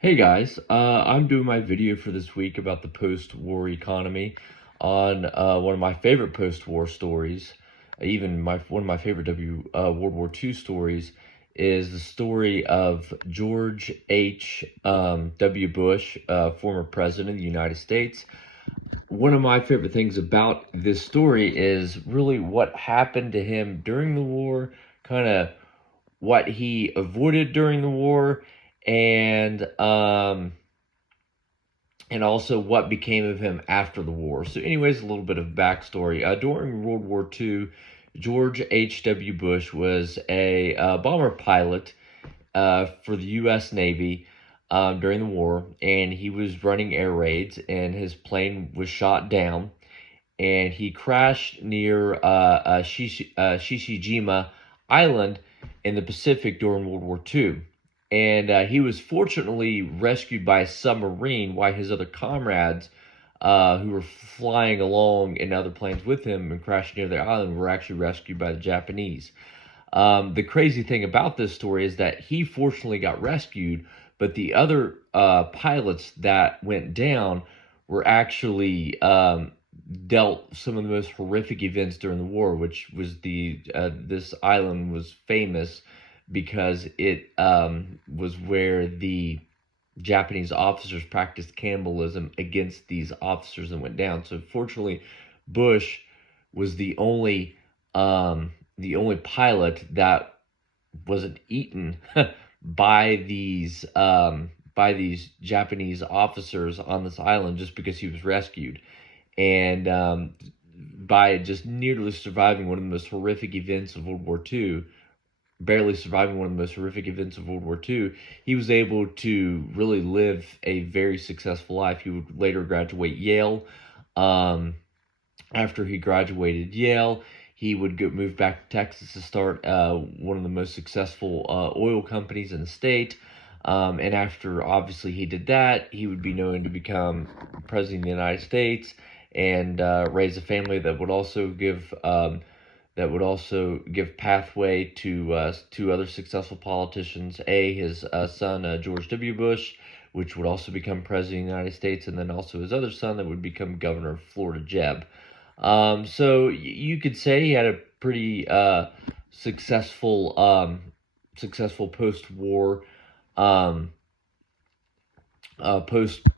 Hey guys, I'm doing my video for this week about the post-war economy on one of my favorite post-war stories, even one of my favorite World War II stories, is the story of George H.W. Bush, former president of the United States. One of my favorite things about this story is really what happened to him during the war, kind of what he avoided during the war, and also what became of him after the war. So anyways, a little bit of backstory. During World War II, George H.W. Bush was a bomber pilot for the U.S. Navy during the war, and he was running air raids, and his plane was shot down, and he crashed near Shishijima Island in the Pacific during World War II. And he was fortunately rescued by a submarine while his other comrades who were flying along in other planes with him and crashed near the island were actually rescued by the Japanese. The crazy thing about this story is that he fortunately got rescued, but the other pilots that went down were actually dealt some of the most horrific events during the war, which was this island was famous because it was where the Japanese officers practiced cannibalism against these officers and went down. So fortunately, Bush was the only pilot that wasn't eaten by these Japanese officers on this island just because he was rescued. And by just nearly surviving one of the most horrific events of World War II, barely surviving one of the most horrific events of World War II, he was able to really live a very successful life. He would later graduate Yale. After he graduated Yale, he would move back to Texas to start one of the most successful oil companies in the state. And after, obviously, he did that, he would be known to become president of the United States and raise a family that would also give pathway to two other successful politicians. His son, George W. Bush, which would also become president of the United States, and then also his other son that would become governor of Florida, Jeb. So you could say he had a pretty successful post-war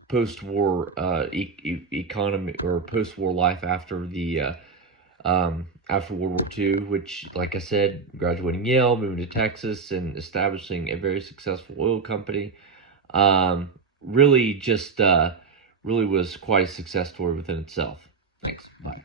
post-war economy, or post-war life after the after World War II, which, like I said, graduating Yale, moving to Texas, and establishing a very successful oil company. Really just really was quite a success story within itself. Thanks. Bye.